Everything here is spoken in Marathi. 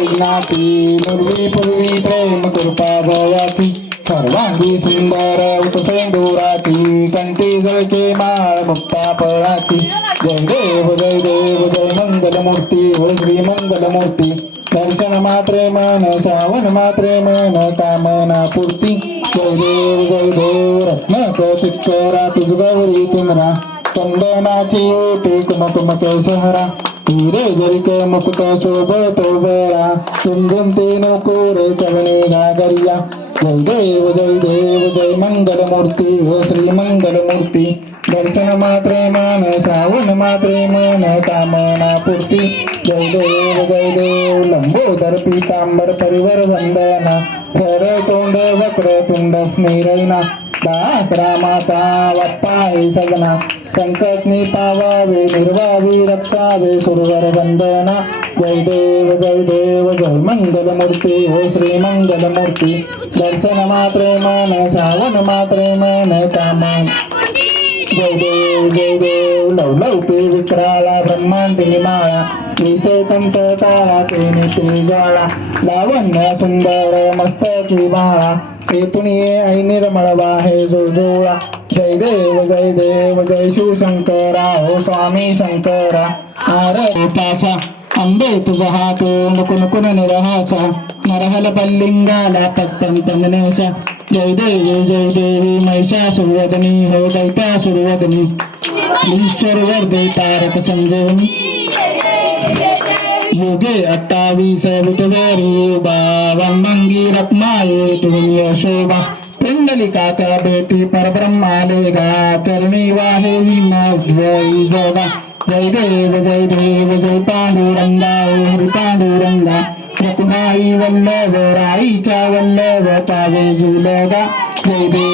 नाती पूर्वी पूर्वी प्रेम कृपा भयाची सर्वांगी सुंदर उपसेंदुराची कंठी जळके माळ मुक्ता फळाची जय देव जय मंगलमूर्ती हो श्री मंगलमूर्ती दर्शन मात्रे मन श्रावण मात्रे मन कामना पूर्ती जय देव रत्न चित्करा तुझ गौरी तुमरा चंदनाची ओटी कुमकुम केशहरा हिरे जरिके मुकुट शोभतो बरा झुमझुमते नकोरे चवणे घागरिया जय देव जय मंगलमूर्ती हो श्री मंगलमूर्ती दर्शन मात्रे मन श्रावण मात्रे मन कामना पूर्ती जय देव लंबोदर पीतांबर परिवर वंदना खर तोंड वक्र तुंड स्मिरैना दास रामाचा वाप्पा सजना संकट पावावे निर्वावी रक्षावे सुरवर वंदना जय देव जय मंगलमूर्ती हो श्री मंगलमूर्ती दर्शन मात्रे मन श्रावण मात्रे मन कामना जय देव लवलौके विक्राळा ब्रह्मांडी माळा विषय कंठ काळा ते नेत्री ज्वाळा लावण्य सुंदर मस्तकी बाळा येथून ये ऐ निर्मळ वाहे जोजोळा जय देव जय शिवशंकरा हो स्वामी शंकरा आरतासा अंबे तुझा हात नुकुन निरहासा नरहल पल्लिंगाला तत्पंतमनेशा जय देवी महिषासुरवदनी हो दैत्यासुरवदनी ईश्वर वर्धे तारक संजीवनी योगे 28 विटवेरी बावंगी रत्नाये तुमिय शोभा पिंडलिकाचा बेटी परब्रह्माले गा चरणी वाहे विमोद्वयी जोगा जय देव जय पांडुरंगा हरी पांडुरंगा रकुमाई वल्लभ राईचा वल्लभ पावे जुलगा जय देव